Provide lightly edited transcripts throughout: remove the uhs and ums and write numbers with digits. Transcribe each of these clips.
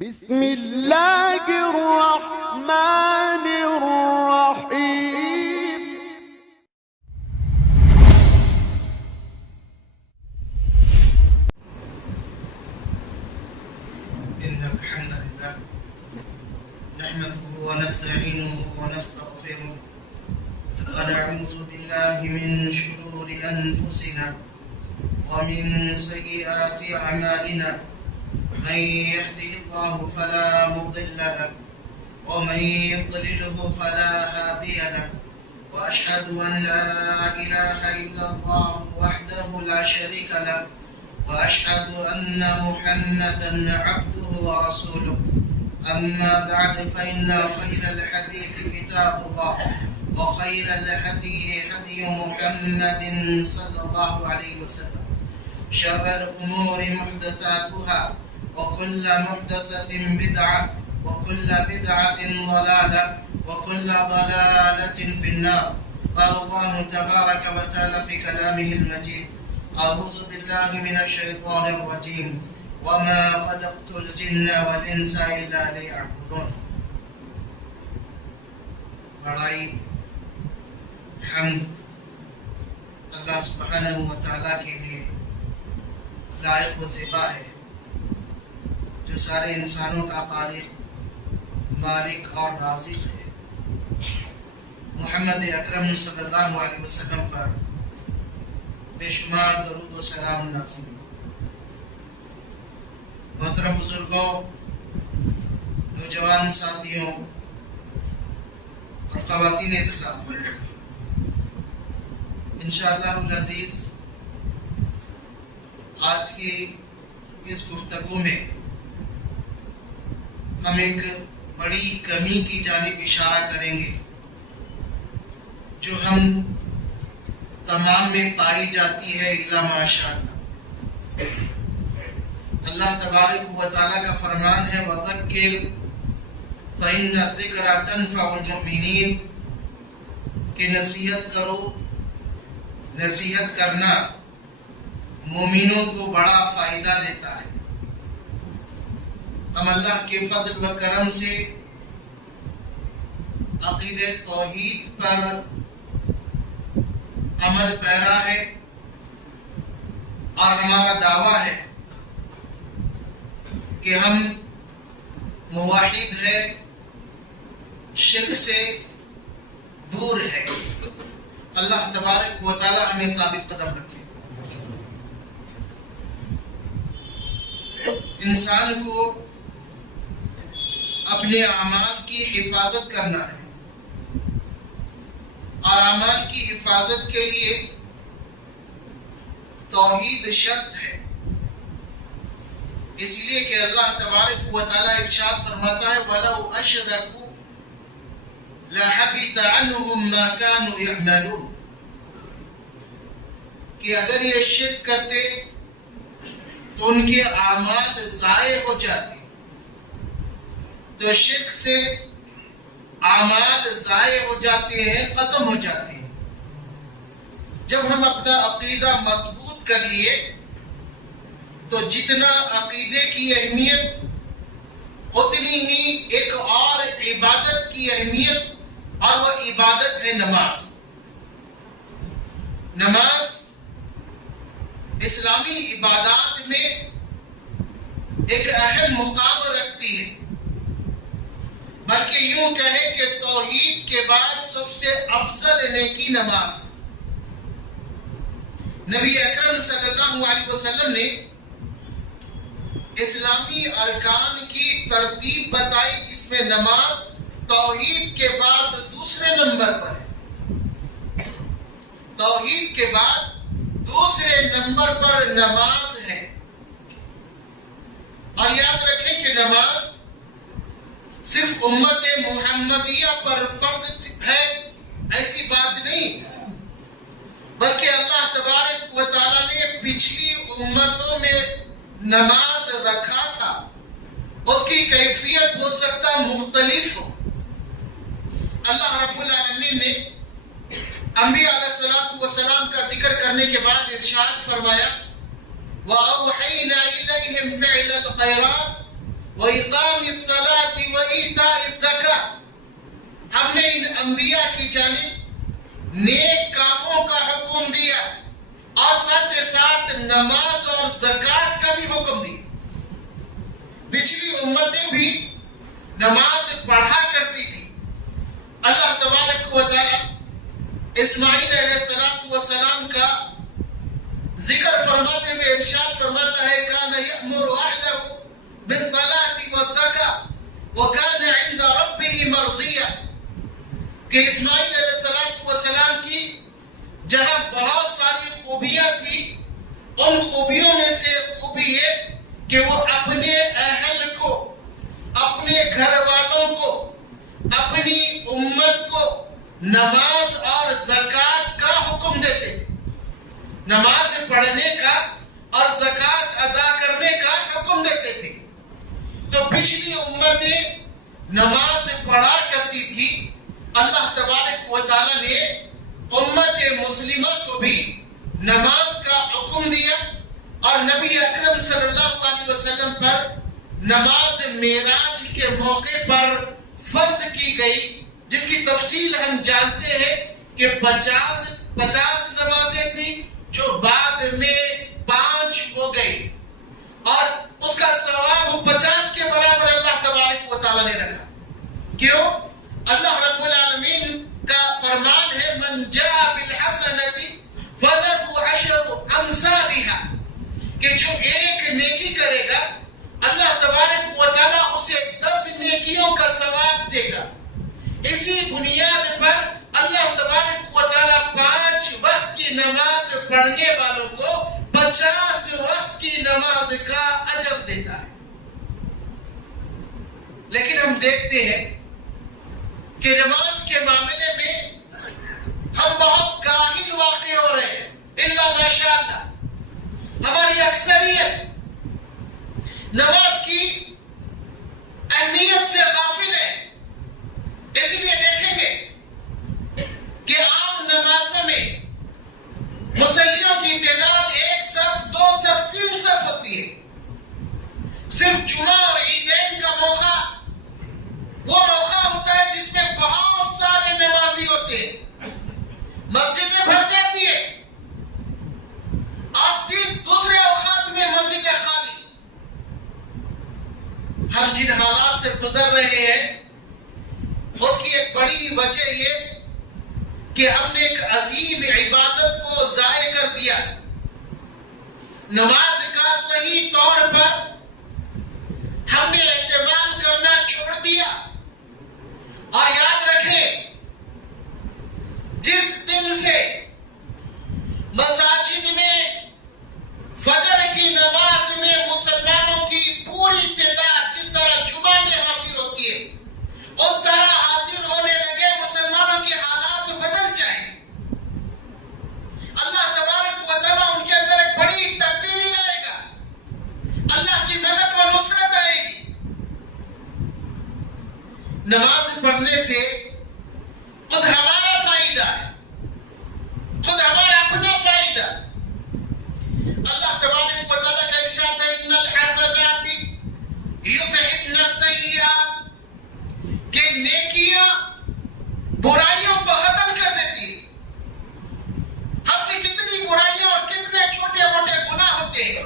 بسم الله الرحمن الرحيم. إن الحمد لله نحمده ونستعينه ونستغفره ونعوذ بالله من شرور أنفسنا ومن سيئات أعمالنا. من يهده الله فلا مضل له ومن يضلله فلا هادي له، وأشهد أن لا إله إلا الله وحده لا شريك له، وأشهد أن محمدا عبده ورسوله. أما بعد فإن خير الحديث كتاب الله، وخير الهدي هدي محمد صلى الله عليه وسلم. شر الأمور محدثاتها، وكل محدثة بدعة، وكل بدعة ضلالة، وكل ضلالة في النار. قال الله تبارك وتعالى في كلامه المجيد: أعوذ بالله من الشيطان الرجيم، وما خلقت الجن والإنس إلا ليعبدون. بڑائی حمد اللہ سبحانہ و تعالیٰ کے لیے لائق و زیبا ہے، جو سارے انسانوں کا خالق، مالک اور رازق ہے۔ محمد اکرم صلی اللہ علیہ وسلم پر بے شمار درود و سلام نازل ہو۔ محترم بزرگوں، نوجوان ساتھیوں اور خواتین اسلام، انشاءاللہ العزیز آج کی اس گفتگو میں ہم ایک بڑی کمی کی جانب اشارہ کریں گے جو ہم تمام میں پائی جاتی ہے الا ماشاءاللہ۔ اللہ تبارک و تعالیٰ کا فرمان ہے: وَذَكِّرْ فَإِنَّ الذِّكْرَىٰ تَنفَعُ الْمُؤْمِنِينَ، کہ نصیحت کرو، نصیحت کرنا مومنوں کو بڑا فائدہ دیتا ہے۔ ہم اللہ کے فضل و کرم سے عقیدہ توحید پر عمل پیرا ہے، اور ہمارا دعویٰ ہے کہ ہم موحد ہے، شرک سے دور ہے۔ اللہ تبارک و تعالی ہمیں ثابت قدم رکھے۔ انسان کو اپنے اعمال کی حفاظت کرنا ہے، اور اعمال کی حفاظت کے لیے توحید شرط ہے۔ اس لیے کہ اللہ تبارک و تعالی ارشاد فرماتا ہے: وَلَوْ أَشْرَكُوا لَحَبِطَ عَنْهُمْ مَا كَانُوا يَعْمَلُونَ، کہ اگر یہ شرک کرتے تو ان کے اعمال ضائع ہو جاتے۔ تو شرک سے اعمال ضائع ہو جاتے ہیں، ختم ہو جاتے ہیں۔ جب ہم اپنا عقیدہ مضبوط کر لیے تو جتنا عقیدے کی اہمیت، اتنی ہی ایک اور عبادت کی اہمیت، اور وہ عبادت ہے نماز۔ نماز اسلامی عبادات میں ایک اہم مقام رکھتی ہے، بلکہ یوں کہیں کہ توحید کے بعد سب سے افضل نیکی نماز ہے۔ نبی اکرم صلی اللہ علیہ وسلم نے اسلامی ارکان کی ترتیب بتائی، جس میں نماز توحید کے بعد دوسرے نمبر پر ہے۔ توحید کے بعد دوسرے نمبر پر نماز ہے۔ اور یاد رکھیں کہ نماز صرف امت محمدیہ پر فرض ہے ایسی بات نہیں، بلکہ اللہ تبارک و تعالیٰ نے پچھلی امتوں میں نماز رکھا تھا۔ اس کی کیفیت ہو سکتا مختلف ہو۔ اللہ رب العالمین نے انبیاء علیہ السلام کا ذکر کرنے کے بعد ارشاد فرمایا: وَأَوْحَيْنَا إِلَيْهِمْ فِعْلَ الْخَيْرَاتِ وَإِقَامِ الصَّلَاةِ وَإِيتَاءِ الزَّكَاةِ. ہم نے ان انبیاء کی جانب نیک کاموں کا حکم دیا اور ساتھ ساتھ نماز اور زکوٰۃ کا بھی حکم دیا. پچھلی امتیں بھی نماز پڑھا کرتی تھی. اللہ تبارک و تعالی اسماعیل علیہ السلام کا ذکر فرماتے ہوئے ارشاد فرماتا ہے کان یأمر اہلہ بالصلاة والزکاة وکان عند ربہ مرضیہ، کہ اسماعیل علیہ السلام کی جہاں بہت ساری خوبیاں تھی، ان خوبیوں میں سے خوبی یہ کہ وہ اپنے اہل کو، اپنے گھر والوں کو، اپنی امت کو نماز اور زکوٰۃ کا حکم دیتے تھے. نماز پڑھنے کا اور زکوٰۃ ادا کرنے کا حکم دیتے تھے. تو پچھلی امتیں نماز پڑھا کرتی تھی. اللہ تبارک و تعالیٰ نے امت مسلمہ کو بھی نماز کا حکم دیا اور نبی اکرم صلی اللہ علیہ وسلم پر نماز معراج کے موقع پر فرض کی گئی، جس کی تفصیل ہم جانتے ہیں کہ 50 نمازیں تھیں جو بعد میں 5 ہو گئی، اور اس کا ثواب 50 کے برابر اللہ تبارک و تعالیٰ نے رکھا. کیوں؟ اللہ رب العالمین کا فرمان ہے من جاء بالحسنۃ فلہ عشر امثالها، کہ جو ایک نیکی کرے گا اللہ تبارک و تعالیٰ اسے 10 نیکیوں کا ثواب دے گا. اسی بنیاد پر اللہ تبارک و تعالیٰ 5 وقت کی نماز پڑھنے والوں کو 50 وقت کی نماز کا اجر دیتا ہے. لیکن ہم دیکھتے ہیں کہ نماز کے معاملے میں ہم بہت کاہل واقع ہو رہے ہیں. الا ماشاءاللہ ہماری اکثریت نماز کی اہمیت سے غافل ہے. اس لیے دیکھیں گے کہ عام نمازوں میں مصلیوں کی تعداد 1 صف 2 صف 3 صف ہوتی ہے. صرف جمعہ اور عیدین کا موقع وہ موقع ہوتا ہے جس میں بہت سارے نمازی ہوتے ہیں، مسجدیں بھر جاتی ہے، اور 30 دوسرے اوقات میں مسجدیں خالی. ہم جن حالات سے گزر رہے ہیں اس کی ایک بڑی وجہ یہ کہ ہم نے ایک عظیم عبادت کو ضائع کر دیا. نماز کا صحیح طور پر ہم نے اہتمام کرنا چھوڑ دیا. اور یاد رکھیں جس دن سے مساجد میں فجر کی نماز میں مسلمانوں کی پوری تعداد جس طرح جمعہ میں حاضر ہوتی ہے اس طرح حاضر ہونے لگے، مسلمانوں کے حالات بدل جائیں. اللہ تبارک و تعالیٰ ان کے اندر ایک بڑی تبدیلی لائے گا. اللہ کی مدد و نصرت آئے گی. نماز پڑھنے سے خود ہمارا فائدہ ہے، خود ہمارا اپنا فائدہ. اللہ تبارک و تعالیٰ کا ارشاد ہے ان الحسنات یذہبن السیئات، کہ نیکیاں برائیوں کو ختم کر دیتی ہے. ہم سے کتنی برائیاں اور کتنے چھوٹے موٹے گناہ ہوتے ہیں.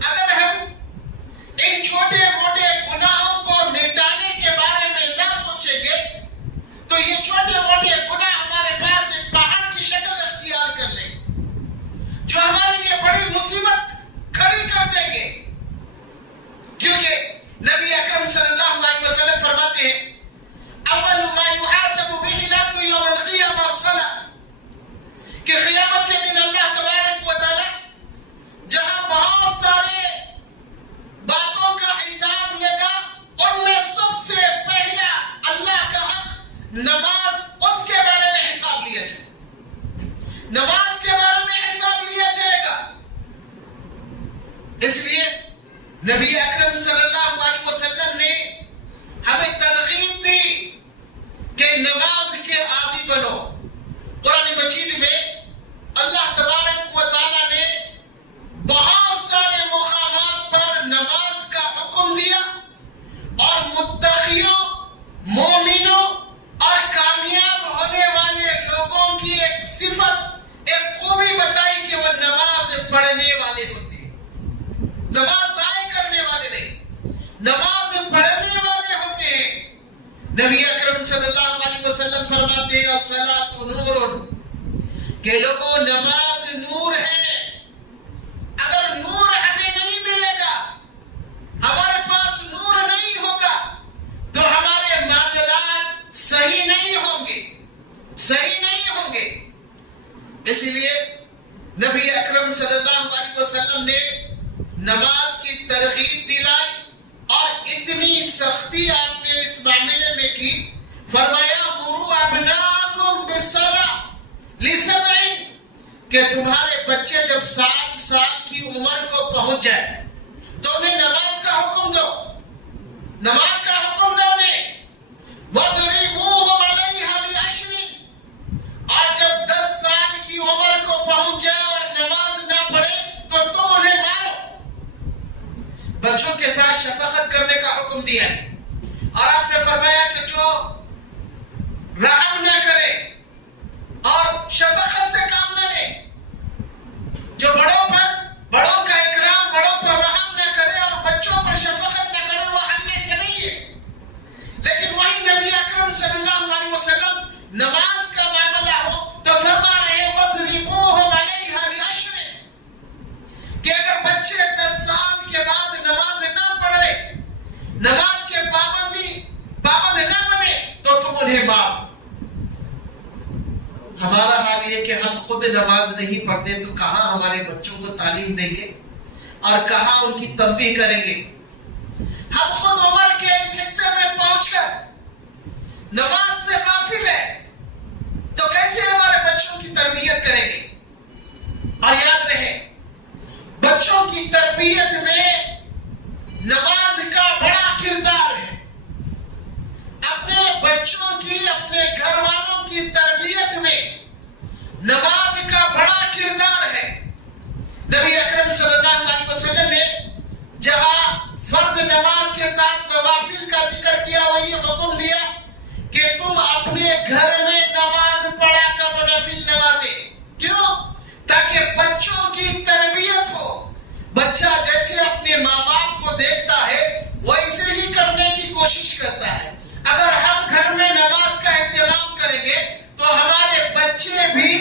اگر ہم ان چھوٹے موٹے گناہوں کو مٹانے کے بارے میں نہ سوچیں گے نماز پڑھنے والے ہوتے ہیں. نبی اکرم صلی اللہ علیہ وسلم فرماتے ہیں الصلاۃ نور، کہ لوگوں نماز نور ہے. اگر نور ہمیں نہیں ملے گا، ہمارے پاس نور نہیں ہوگا، تو ہمارے معاملات صحیح نہیں ہوں گے، صحیح نہیں ہوں گے. اسی لیے نبی اکرم صلی اللہ علیہ وسلم نے نماز کی ترغیب دلائی اور اتنی سختی آپ نے اس معاملے میں کی. فرمایا مروا ابناکم بالصلاۃ لسبع، کہ تمہارے بچے جب 7 سال کی عمر کو پہنچ جائے تو انہیں نماز کا حکم دو، نماز کا حکم دو انہیں. وَضْرِبُوهُمْ عَلَيْهَا لِعَشْرٍ، اور جب 10 سال کی عمر کو پہنچ جائے اور نماز نہ پڑھے تو تم انہیں مارو. بچوں کے ساتھ شفقت کرنے کا حکم دیا ہے. اور آپ نے فرمایا کہ جو رحم نہ کرے اور شفقت سے کام نہ لے، جو بڑوں کا اکرام، بڑوں پر رحم نہ کرے اور بچوں پر شفقت نہ کرے، وہ ہم میں سے نہیں ہے. لیکن وہی نبی اکرم صلی اللہ علیہ وسلم نماز کا معاملہ ہو تو فرما رہے وَضْرِبُوهُمْ عَلَيْهَا لِعَشْرٍ، کہ اگر بچے 10 سال کے بعد نماز نہ پڑھے، نماز کے پابند نہ بنے تو تم انہیں مارو. ہمارا حال یہ کہ ہم خود نماز نہیں پڑھتے تو کہاں ہمارے بچوں کو تعلیم دیں گے اور کہاں ان کی تنبیہ کریں گے. ہم خود عمر کے اس حصے میں پہنچ کر نماز سے غافل ہے تو کیسے ہمارے بچوں کی تربیت کریں گے. اور یاد رہے، بچوں کی تربیت میں نماز کا بڑا کردار ہے. اپنے بچوں کی، اپنے گھر والوں کی تربیت میں نماز کا بڑا کردار ہے. نبی اکرم صلی اللہ علیہ وسلم نے جہاں فرض نماز کے ساتھ نوافل کا ذکر کیا، وہی حکم دیا کہ تم اپنے گھر میں نماز پڑھا کرو، نفل نمازیں. کیوں؟ تاکہ بچوں کی تربیت ہو. بچہ جیسے اپنے ماں باپ کو دیکھتا ہے ویسے ہی کرنے کی کوشش کرتا ہے. اگر ہم گھر میں نماز کا اہتمام کریں گے تو ہمارے بچے بھی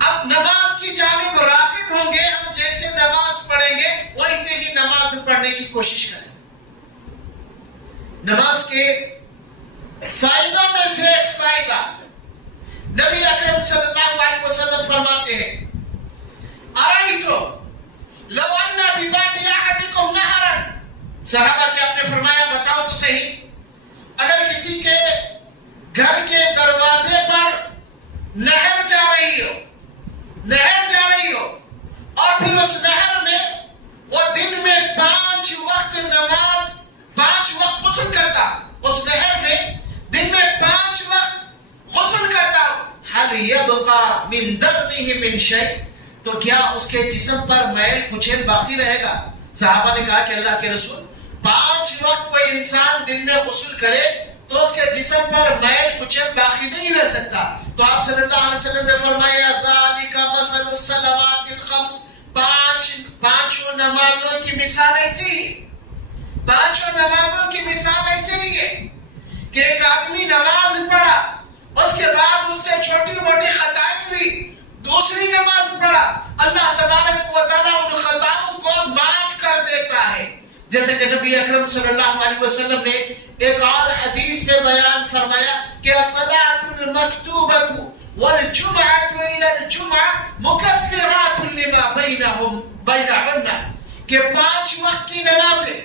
اب نماز کی جانب راغب ہوں گے. ہم جیسے نماز پڑھیں گے ویسے ہی نماز پڑھنے کی کوشش کریں. نماز کے فائدوں میں سے ایک فائدہ نبی اکرم صلی اللہ علیہ وسلم فرماتے ہیں ارائیتو لو ان بباب احدکم نہرا، صحابہ سے آپ نے فرمایا بتاؤ تو صحیح، اگر کسی کے گھر کے دروازے پر نہر جا رہی ہو اور پھر اس نہر میں وہ دن میں 5 وقت نماز، 5 وقت غسل کرتا، اس نہر میں دن میں 5 وقت غسل کرتا، هل يبقى من دمه من شيء، تو کیا اس کے جسم پر میل کچھ باقی رہے گا؟ صحابہ نے کہا کہ اللہ کے رسول 5 وقت کوئی انسان دن میں غسل کرے تو اس کے جسم پر میل کچھ باقی نہیں رہ سکتا. تو آپ صلی اللہ علیہ وسلم نے فرمایا ذالک مثل الصلوات الخمس، 5 نمازوں کی مثال ایسی ہی، 5 نمازوں کی مثال ایسے ہی ہے کہ ایک آدمی نماز پڑھا، اس کے بعد اس سے چھوٹی موٹی خطائیں ہوئی، دوسری نماز پڑھا، اللہ تبارک و تعالیٰ ان خطاؤں کو معاف کر دیتا ہے. جیسے کہ نبی اکرم صلی اللہ علیہ وسلم نے ایک اور حدیث میں بیان فرمایا کہ الصلاۃ المکتوبۃ والجمعۃ الی الجمعہ مکفرات لما بینہن، کہ 5 وقت کی نمازیں،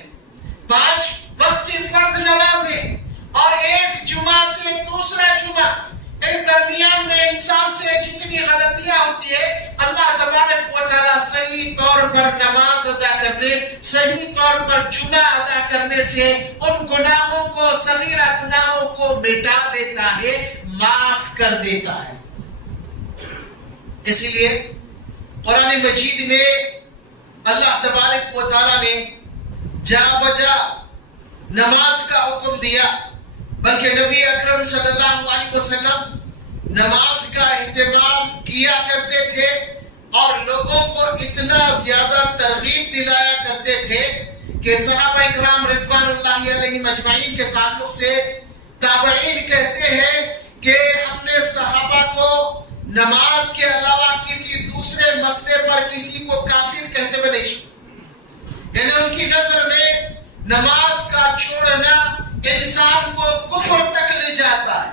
5 وقت کی فرض نمازیں اور ایک جمعہ سے دوسرا جمعہ، اس درمیان میں انسان سے جتنی غلطیاں ہوتی ہے اللہ تبارک و تعالیٰ صحیح طور پر نماز ادا کرنے، صحیح طور پر جمعہ ادا کرنے سے ان گناہوں کو، صغیرہ گناہوں کو مٹا دیتا ہے، معاف کر دیتا ہے. اسی لیے قرآن مجید میں اللہ تبارک و تعالیٰ نے جا بجا نماز کا حکم دیا، بلکہ نبی اکرم صلی اللہ علیہ وسلم نماز کا اہتمام کیا کرتے تھے اور لوگوں کو اتنا زیادہ ترغیب دلایا کرتے تھے کہ صحابہ اکرام رضوان اللہ علیہم اجمعین کے تعلق سے تابعین کہتے ہیں کہ ہم نے صحابہ کو نماز کے علاوہ کسی دوسرے مسئلے پر کسی کو کافر کہتے ہوئے نہیں سنا. یعنی ان کی نظر میں نماز کا چھوڑنا انسان کو کفر تک لے جاتا ہے،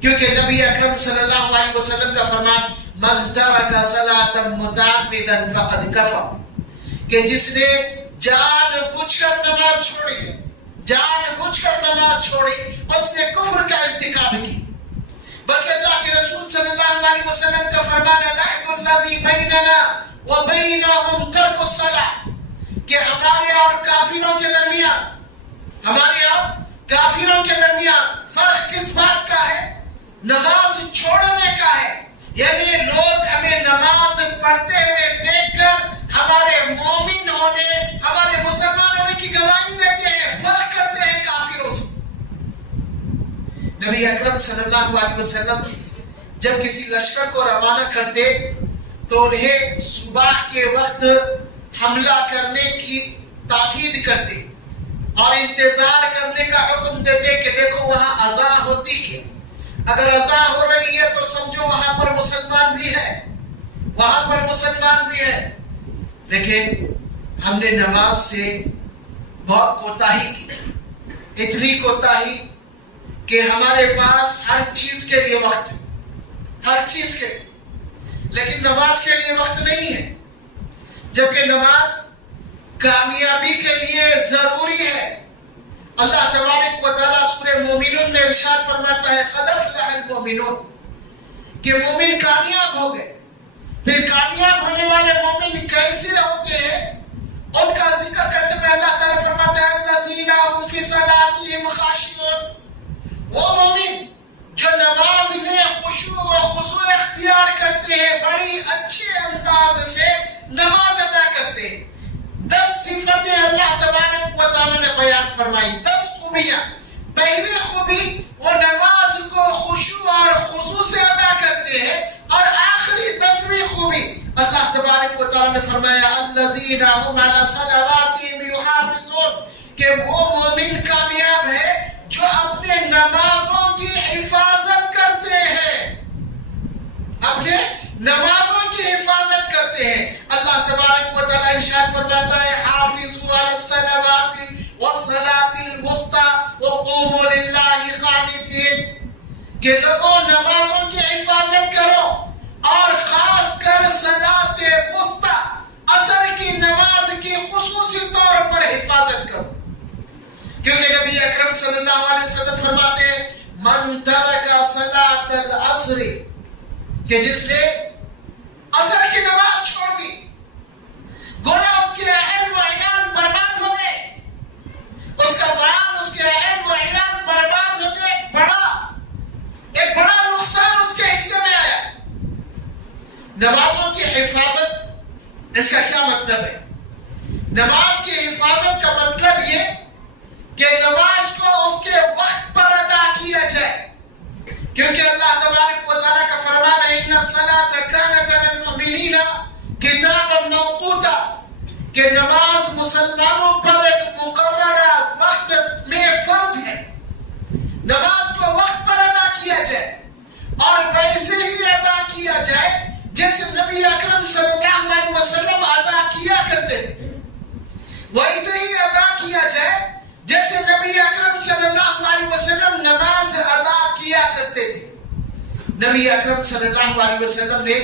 کیونکہ نبی اکرم صلی اللہ علیہ وسلم کا فرمان من ترک صلاة متعمدا فقد کفر، کہ جس نے جان بوجھ کر نماز چھوڑی، جان بوجھ کر نماز چھوڑی، اس نے کفر کا ارتکاب کی. بلکہ اللہ کے رسول صلی اللہ علیہ وسلم کا فرمان العہد الذی بیننا وبینہم ترک الصلاۃ، کہ ہمارے اور کافروں کے درمیان، ہمارے اور کافروں کے درمیان فرق کس بات کا ہے؟ نماز چھوڑنے کا ہے. یعنی لوگ ہمیں نماز پڑھتے ہوئے دیکھ کر ہمارے مومن ہونے، ہمارے مسلمان ہونے کی گواہی دیتے ہیں، فرق کرتے ہیں کافروں سے. نبی اکرم صلی اللہ علیہ وسلم جب کسی لشکر کو روانہ کرتے تو انہیں صبح کے وقت حملہ کرنے کی تاکید کرتے اور انتظار کرنے کا حکم دیتے کہ دیکھو وہاں اذان ہوتی کیا، اگر اذان ہو رہی ہے تو سمجھو وہاں پر مسلمان بھی ہے، وہاں پر مسلمان بھی ہے. لیکن ہم نے نماز سے بہت کوتاہی کی، اتنی کوتاہی کہ ہمارے پاس ہر چیز کے لیے وقت ہے، ہر چیز کے لیے، لیکن نماز کے لیے وقت نہیں ہے. جبکہ نماز کامیابی کے لیے ضروری ہے. اللہ تبارک و تعالیٰ سورہ مومنون میں ارشاد فرماتا ہے قد افلح المؤمنون، کہ مومن کامیاب ہو گئے. پھر کامیاب ہونے والے مومن کیسے ہوتے ہیں ان کا ذکر کرتے ہوئے اللہ تعالیٰ فرماتا ہے الذین هم فی صلاتہم خاشعون، وہ مومن جو نماز میں خشوع و خضوع اختیار کرتے ہیں، بڑی اچھے انداز سے نماز ادا کرتے ہیں. 10 صفتیں اللہ تبارک و تعالیٰ نے بیان فرمائی، 10 خوبیاں. پہلی خوبی وہ نماز کو خشوع اور خضوع سے ادا کرتے ہیں، اور آخری 10ویں خوبی اللہ تبارک و تعالیٰ نے فرمایا الذین هم علی صلواتہم یحافظون، کہ وہ مومن کامیاب ہے جو اپنے نمازوں کی حفاظت کرتے ہیں، اپنے نمازوں کی حفاظت کرتے ہیں. اللہ تبارک و تعالیٰ ارشاد فرماتا ہے حافظوا علی الصلوات والصلاة الوسطى وقوموا للہ قانتین، کہ لوگوں نمازوں کی حفاظت کرو اور خاص کر صلاۃ وسطی عصر کی نماز کی خصوصی طور پر حفاظت کرو. کیونکہ نبی اکرم صلی اللہ علیہ وسلم فرماتے ہیں من ترک صلاۃ العصر، کہ جس نے عصر کی نماز چھوڑ دی گویا اس کے اہل و عیال برباد ہو گئے، اس کا مال، اس کے اہل و عیال برباد ہو گئے. ایک بڑا نقصان اس کے حصے میں آیا. نمازوں کی حفاظت، اس کا کیا مطلب ہے؟ نماز کی حفاظت کا مطلب یہ کہ نماز کو اس کے وقت پر ادا کیا جائے، کیونکہ اللہ تبارک و تعالیٰ کا فرمان ہے ان الصلاۃ کانت علی المؤمنین کتابا موقوتا، کہ نماز مسلمانوں پر ایک مقررہ وقت میں فرض ہے. نماز کو وقت پر ادا کیا جائے اور ویسے ہی ادا کیا جائے جیسے نبی اکرم صلی اللہ علیہ وسلم ادا کیا کرتے تھے، ویسے ہی ادا کیا جائے جیسے نبی اکرم صلی اللہ علیہ وسلم نماز ادا کیا کرتے تھے. نبی اکرم صلی اللہ علیہ وسلم نے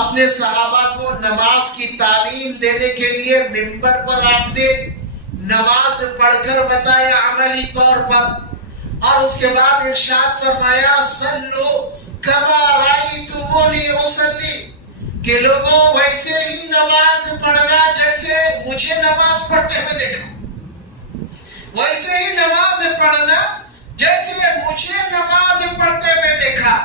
اپنے صحابہ کو نماز کی تعلیم دینے کے لیے منبر پر آپ نے نماز پڑھ کر بتایا عملی طور پر، اور اس کے بعد ارشاد فرمایا صلو کما رأیتمونی اصلی، کہ لوگوں ویسے ہی نماز پڑھنا جیسے مجھے نماز پڑھتے ہوئے دیکھا، ویسے ہی نماز پڑھنا جیسے مجھے نماز پڑھتے ہوئے دیکھا.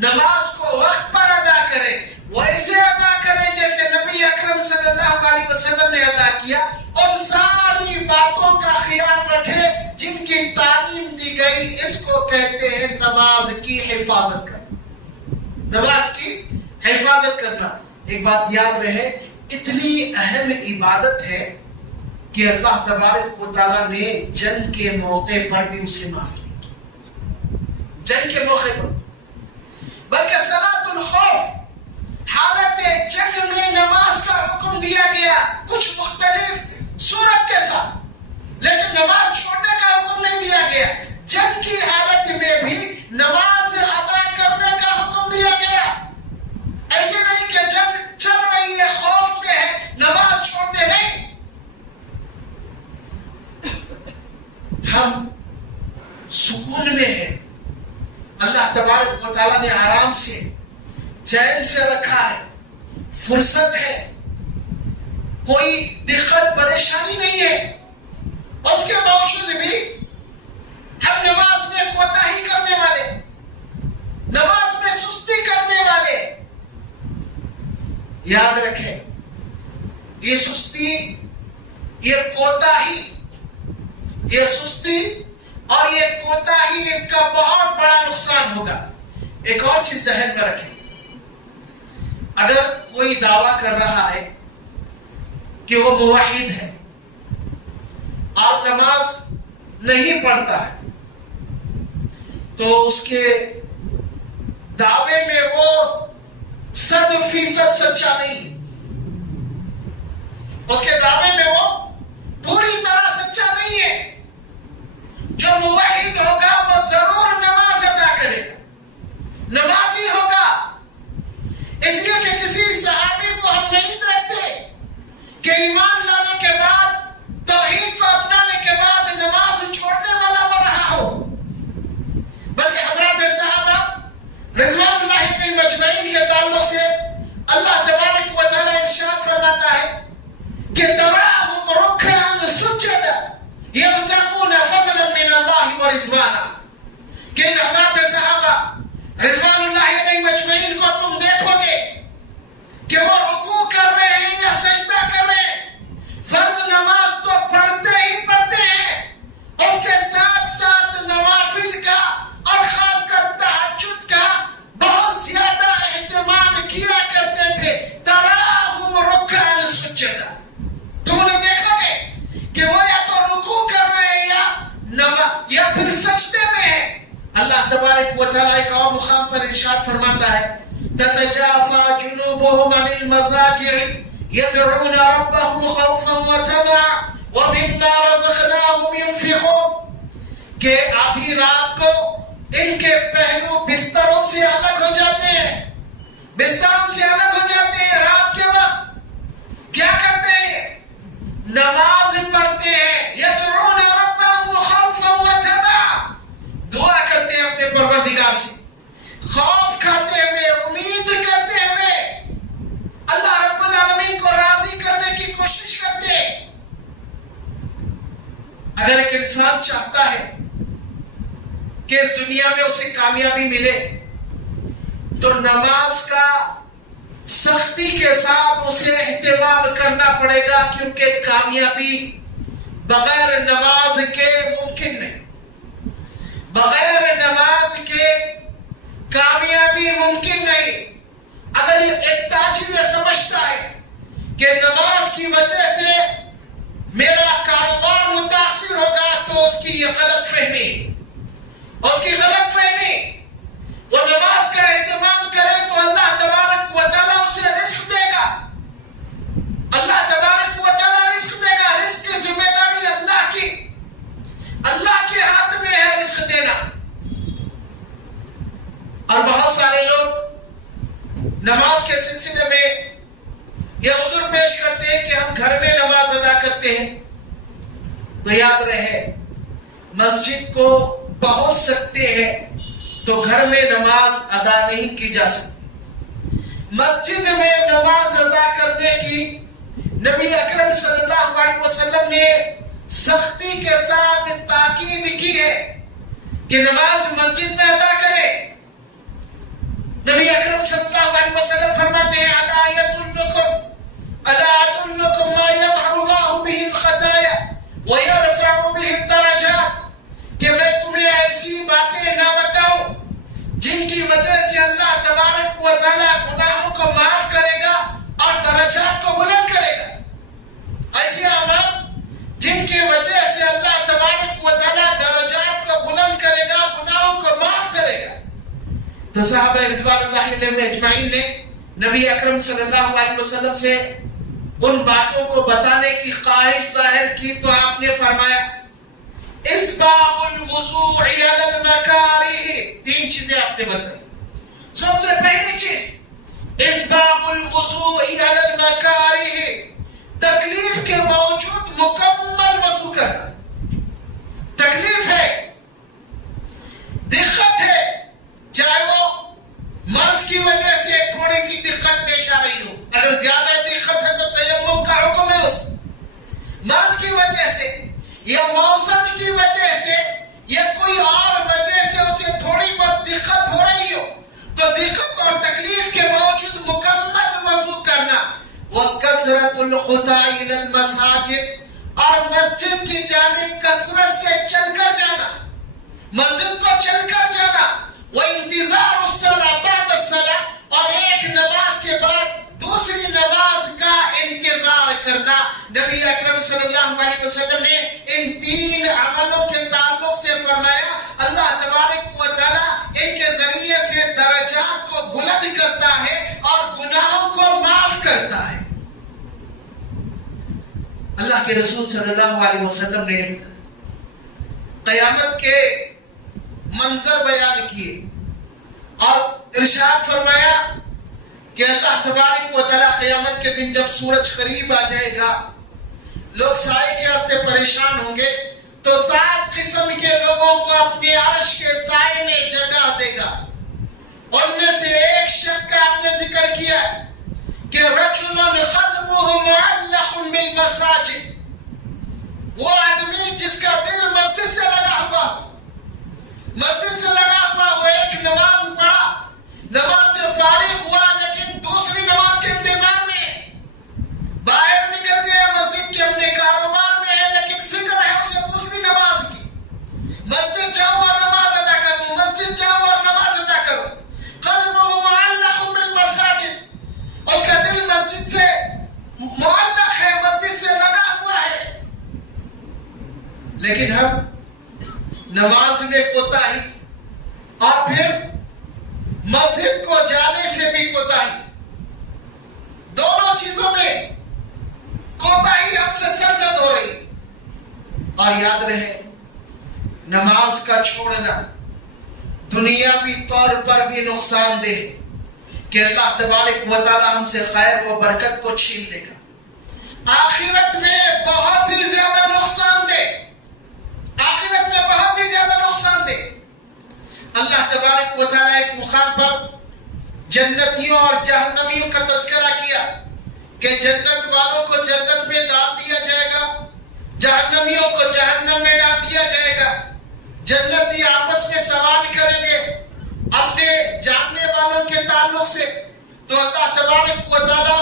نماز کو وقت پر ادا کریں، ویسے ادا کریں جیسے نبی اکرم صلی اللہ علیہ وسلم نے ادا کیا، اور ساری باتوں کا خیال رکھیں جن کی تعلیم دی گئی. اس کو کہتے ہیں نماز کی حفاظت کرنا، نماز کی حفاظت کرنا. ایک بات یاد رہے، اتنی اہم عبادت ہے کہ اللہ تبارک و تعالیٰ نے جنگ کے موقع پر بھی اسے معاف نہیں کیا. جنگ کے موقع پر بلکہ صلاۃ الخوف حالت جنگ میں نماز کا حکم دیا گیا کچھ مختلف صورت کے ساتھ, لیکن نماز چھوڑنے کا حکم نہیں دیا گیا. جنگ کی حالت میں بھی نماز ادا کرنے کا حکم دیا گیا. ایسے نہیں کہ جنگ چل رہی ہے, خوف میں ہے, نماز چھوڑ دے. نہیں, ہم سکون میں ہیں, اللہ تبارک و تعالیٰ نے آرام سے چین سے رکھا ہے, فرصت ہے, کوئی دقت پریشانی نہیں ہے. اس کے باوجود بھی ہم نماز میں کوتاہی کرنے والے, نماز میں سستی کرنے والے. یاد رکھیں, یہ سستی, یہ کوتاہی, یہ سستی اور یہ کوتاہی, اس کا بہت بڑا نقصان ہوگا. ایک اور چیز ذہن میں رکھیں, اگر کوئی دعویٰ کر رہا ہے کہ وہ موحد ہے اور نماز نہیں پڑھتا ہے, تو اس کے دعوے میں وہ 100% سچا نہیں ہے. اس کے دعوے میں وہ پوری طرح سچا نہیں ہے. جو موحد ہوگا وہ ضرور نماز ادا کرے گا, نمازی ہوگا. اس لیے کہ کسی صحابی کو ہم نہیں دیکھتے کہ ایمان لانے کے بعد, توحید کو اپنانے کے بعد نماز چھوڑنے والا بن رہا ہو, بلکہ حضرات صحابہ رضوان اللہ علیہم اجمعین کے تعلق سے اللہ تبارک و تعالیٰ ارشاد فرماتا ہے کہ تراہم رکعا سجدا یبتغون فضلا من اللہ ورضوانا, کہ ان حضرات صحابہ رضوان اللہ علیہم اجمعین کو تم دیکھو گے کہ وہ رکوع کر رہے ہیں یا سجدہ کر رہے ہیں. فرض نماز تو پڑھتے ہی پڑھتے ہیں, اس کے ساتھ ساتھ نوافل کا اور خاص کر تہجد کا بہت زیادہ اہتمام کیا کرتے تھے. تراہم رکعا سجدا, تم نے دیکھو گے کہ وہ یا تو رکوع کر رہے ہیں یا پھر سجدے میں ہیں. اللہ تبارک و تعالیٰ ایک اور مقام پر ارشاد فرماتا ہے تتجافى جنوبهم عن المضاجع يدعون ربهم خوفا وطمعا ومما رزقناهم ينفقون, کہ آدھی رات کو ان کے پہلو بستروں سے الگ ہو جاتے ہیں, بستروں سے الگ ہو جاتے ہیں. رات کے وقت کیا کرتے ہیں؟ نماز پڑھتے ہیں. يدعون ربهم خوفا وطمعا, دعا کرتے ہیں اپنے پروردگار سے, خوف کھاتے ہوئے, امید کرتے ہوئے, اللہ رب العالمین کو راضی کرنے کی کوشش کرتے. اگر ایک انسان چاہتا ہے کہ اس دنیا میں اسے کامیابی ملے تو نماز کا سختی کے ساتھ اسے اہتمام کرنا پڑے گا, کیونکہ کامیابی بغیر نماز کے ممکن نہیں. بغیر نماز کے کامیابی ممکن نہیں. اگر ایک تاجر یہ سمجھتا ہے کہ نماز کی وجہ سے میرا کاروبار متاثر ہوگا, تو اس کی یہ غلط فہمی, اس کی غلط فہمی. وہ نماز کا اہتمام کرے تو اللہ تبارک و تعالیٰ اسے رزق دے گا, اللہ تبارک و تعالیٰ رزق دے گا. رزق کی ذمہ داری اللہ کی, اللہ کے ہاتھ میں ہے رزق دینا. اور بہت سارے لوگ نماز کے سلسلے میں یہ عذر پیش کرتے ہیں کہ ہم گھر میں نماز ادا کرتے ہیں. تو یاد رہے, مسجد کو پہنچ سکتے ہیں تو گھر میں نماز ادا نہیں کی جا سکتی. مسجد میں نماز ادا کرنے کی نبی اکرم صلی اللہ علیہ وسلم نے سختی کے ساتھ تاکید کی ہے کہ نماز مسجد میں ادا کرے. نبی اکرم صلی اللہ علیہ وسلم فرماتے ہیں الا ادلکم ما یمحو اللہ به الخطایا ویرفع به الدرجات, کہ میں تمہیں ایسی باتیں نہ بتاؤں جن کی وجہ سے اللہ تبارک و تعالیٰ گناہوں کو معاف کرے گا اور درجات کو بلند کرے گا. ایسے اعمال تو صحابہ رضوان اللہ علیہم اجمعین نے نبی اکرم صلی اللہ علیہ وسلم سے ان باتوں کو بتانے کی خواہش ظاہر کی تو آپ نے فرمایا اسباغ الوضوء علی المکارہ، 3 چیزیں آپ نے بتائی. سب سے پہلی چیز اسباغ الوضوء علی المکارہ، تکلیف کے باوجود مکمل وضو کرنا. تکلیف ہے، دقت ہے، چاہے وہ مرض کی وجہ سے تھوڑی سی دقت پیش آ رہی ہو، اگر زیادہ دقت ہے تو تیمم کا حکم ہے. اس مرض کی وجہ سے یا موسم کی وجہ سے یا کوئی اور وجہ سے اسے تھوڑی بہت دقت ہو رہی ہو تو دقت اور تکلیف کے باوجود مکمل وضو کرنا. وَكَثْرَةُ الْخُطَىٰ إِلَى الْمَسَاجِدِ، اور مسجد کی جانب کثرت سے چل کر جانا، مسجد کو چل کر جانا. وَانْتِظَارُ الصَّلَاةِ بَعْدَ الصَّلَاةِ، اور ایک نماز کے بعد دوسری نماز کا انتظار کرنا. نبی اکرم صلی اللہ علیہ وسلم نے ان 3 عملوں کے تعلق سے فرمایا اللہ تبارک و تعالی ان کے ذریعے سے درجات کو بلند کرتا ہے اور گناہوں کو معاف کرتا ہے. اللہ کے رسول صلی اللہ علیہ وسلم نے قیامت کے منظر بیان کیے اور ارشاد فرمایا کہ اللہ تبارک و تعالیٰ قیامت کے دن جب سورج قریب آ جائے گا، لوگ سائے کے واسطے پریشان ہوں گے تو 7 قسم کے لوگوں کو اپنے عرش کے سائے میں جگہ دے گا. ان میں سے ایک شخص کا آپ نے ذکر کیا کہ رجل قلبه معلق بالمساجد، وہ آدمی جس کا دل مسجد سے لگا ہوا، مسجد سے لگا ہوا، وہ ایک نماز پڑھا، نماز سے فارغ ہوا لیکن دوسری نماز کے انتظار میں ہے. باہر نکل گیا مسجد کے اپنے کاروبار میں ہے لیکن فکر ہے اسے دوسری نماز کی. مسجد جاؤ اور نماز ادا کروں، مسجد جاؤ اور نماز ادا کروں. قلبه معلق بالمساجد، اس کا دل مسجد سے معلق ہے، مسجد سے لگا ہوا ہے. لیکن ہم نماز میں کوتاہی اور پھر مسجد کو جانے سے بھی کوتاہی، دونوں چیزوں میں کوتاہی ہم سے سرزد ہو رہی. اور یاد رہے نماز کا چھوڑنا دنیاوی طور پر بھی نقصان دہ کہ اللہ تبارک و تعالی ہم سے خیر و برکت کو چھین لے گا. آخرت میں بہت ہی زیادہ نقصان دہ، آخرت میں بہت ہی زیادہ نقصان دہ. اللہ تبارک و تعالی ایک مقام پر جنتیوں اور جہنمیوں کا تذکرہ کیا کہ جنت والوں کو جنت میں ڈال دیا جائے گا، جہنمیوں کو جہنم میں ڈال دیا جائے گا. جنتی آپس میں سوال کریں گے اپنے جاننے والوں کے تعلق سے تو اللہ تبارک و تعالی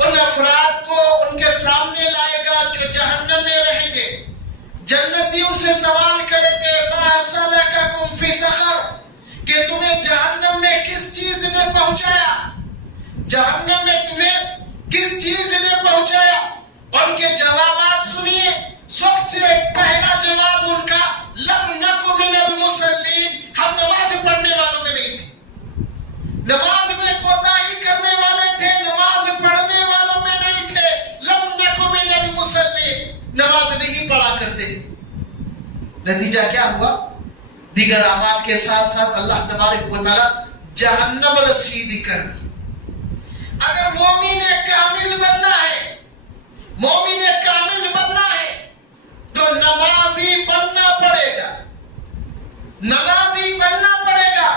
ان افراد کو ان کے سامنے لائے گا جو جہنم میں رہیں گے. جنتی ان سے سوال کریں گے ما سلککم فی سقر، کہ تمہیں جہنم میں کس چیز نے پہنچایا، جہنم میں تمہیں کس چیز نے پہنچایا. ان کے جوابات سنیے. سب سے پہلا جواب ان کا لم نک من المصلین، ہم نماز پڑھنے والوں میں نہیں تھے، نماز میں کوتاہی کرنے والے تھے، نماز پڑھنے والوں میں نہیں تھے. لم نک من المصلین، نماز نہیں پڑھا کرتے تھے. نتیجہ کیا ہوا؟ دیگر اعمال کے ساتھ ساتھ اللہ تبارک و تعالی جہنم رسید کر دی. اگر مومن کامل بننا ہے، مومن کامل بننا ہے تو نمازی بننا پڑے گا، نمازی بننا پڑے گا.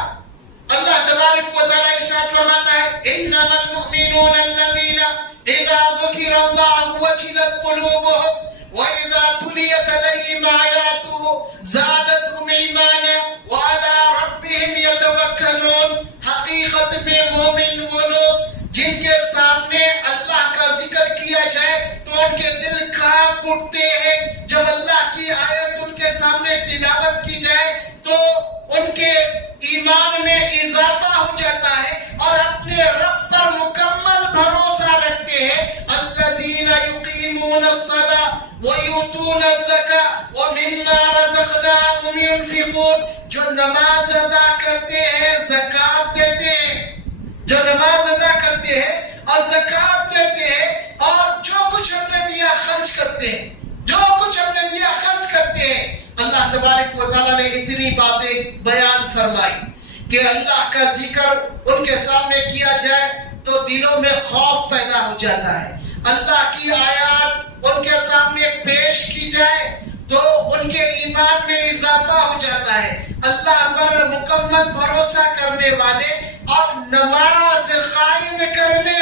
اللہ تبارک و تعالی ارشاد فرماتا ہے انما المؤمنون الذين اذا ذكر الله وجلت قلوبهم واذا تليت عليهم آياته زادتهم ایمانا وعلى ربهم يتوکلون. حقیقت میں مومن وہ لوگ جن کے سامنے اللہ کا ذکر کیا جائے تو ان کے دل کانپ اٹھتے ہیں. جب اللہ کی آیت ان کے سامنے تلاوت کی جائے تو ان کے ایمان میں اضافہ ہو جاتا ہے اور اپنے رب پر مکمل بھروسہ رکھتے ہیں. الذین یقیمون الصلاۃ ویؤتون الزکاۃ ومما رزقناہم ینفقون، جو نماز ادا کرتے ہیں، زکات دیتے نماز ادا کرتے ہیں اور زکات دیتے ہیں اور جو کچھ ہم نے دیا خرچ کرتے ہیں، جو کچھ ہم نے دیا خرچ کرتے ہیں، اللہ تبارک و تعالیٰ نے اتنی باتیں بیان فرمائی کہ اللہ کا ذکر ان کے سامنے کیا جائے تو دلوں میں خوف پیدا ہو جاتا ہے، اللہ کی آیات ان کے سامنے پیش کی جائے تو ان کے ایمان میں اضافہ ہو جاتا ہے، اللہ پر مکمل بھروسہ کرنے والے اور نماز قائم کرنے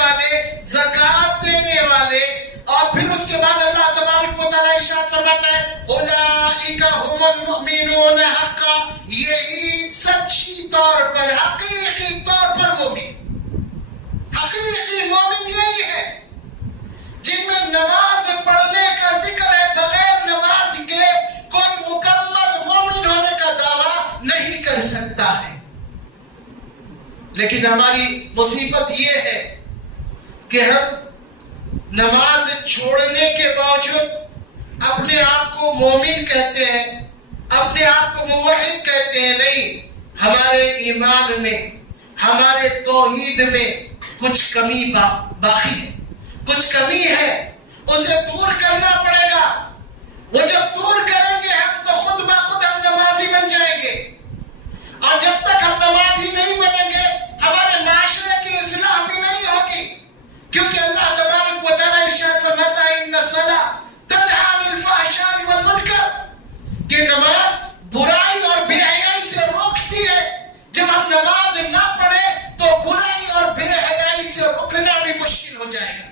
والے، زکات دینے والے، اور پھر اس کے بعد اللہ تبارک و تعالیٰ ارشاد فرماتا ہے اولئک هم المؤمنون حقا، یہی سچی طور پر، حقیقی طور پر حقیقی مومن یہی ہے جن میں نماز پڑھنے کا ذکر ہے، بغیر نماز کے کوئی مکمل مومن ہونے کا دعویٰ نہیں کر سکتا ہے۔ لیکن ہماری مصیبت یہ ہے کہ ہم نماز چھوڑنے کے باوجود اپنے آپ کو مومن کہتے ہیں، اپنے آپ کو موحد کہتے ہیں۔ نہیں، ہمارے ایمان میں، ہمارے توحید میں کچھ کمی باقی ہے، کچھ کمی ہے، اسے دور کرنا پڑے گا۔ وہ جب دور کریں گے ہم تو خود بخود ہم نمازی بن جائیں گے، اور جب تک ہم نمازی نہیں بنیں گے ہمارے معاشرے کی اصلاح بھی نہیں ہوگی، کیونکہ اللہ تبارک و تعالیٰ ارشاد فرماتا ہے ان الصلاۃ تنہی عن الفحشاء والمنکر، کہ نماز برائی اور بے حیائی سے روکتی ہے۔ جب ہم نماز نہ پڑھیں تو برائی اور بے حیائی سے رکنا بھی مشکل ہو جائے گا،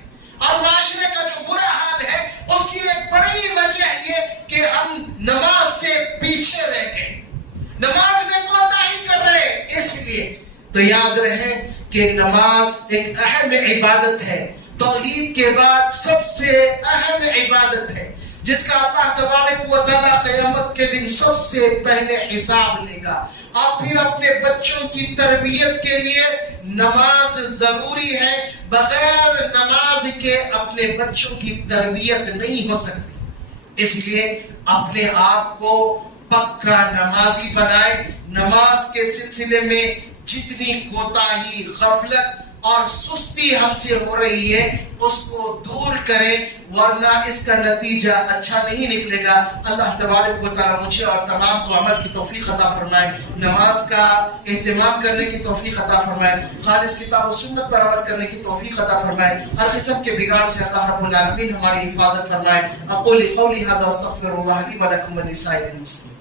اور معاشرے کا جو برا حال ہے اس کی ایک بڑی وجہ یہ کہ ہم نماز سے پیچھے رہ گئے، نماز میں کوتاہی کر رہے۔ اس لیے تو یاد رہے کہ نماز ایک اہم عبادت ہے، توحید کے بعد سب سے اہم عبادت ہے، جس کا اللہ تبارک و تعالیٰ قیامت کے دن سب سے پہلے حساب لے گا۔ اور پھر اپنے بچوں کی تربیت کے لیے نماز ضروری ہے، بغیر نماز کے اپنے بچوں کی تربیت نہیں ہو سکتی۔ اس لیے اپنے آپ کو پکا نمازی بنائے، نماز کے سلسلے میں جتنی کوتاہی، غفلت اور سستی ہم سے ہو رہی ہے اس کو دور کریں، ورنہ اس کا نتیجہ اچھا نہیں نکلے گا۔ اللہ تبارک و تعالیٰ مجھے اور تمام کو عمل کی توفیق عطا فرمائے، نماز کا اہتمام کرنے کی توفیق عطا فرمائے، خالص کتاب و سنت پر عمل کرنے کی توفیق عطا فرمائے، ہر قسم کے بگاڑ سے اللہ رب العالمین ہماری حفاظت فرمائے۔ اقول قولی ھذا استغفر اللہ لی و لکم ولسائر المسلمین۔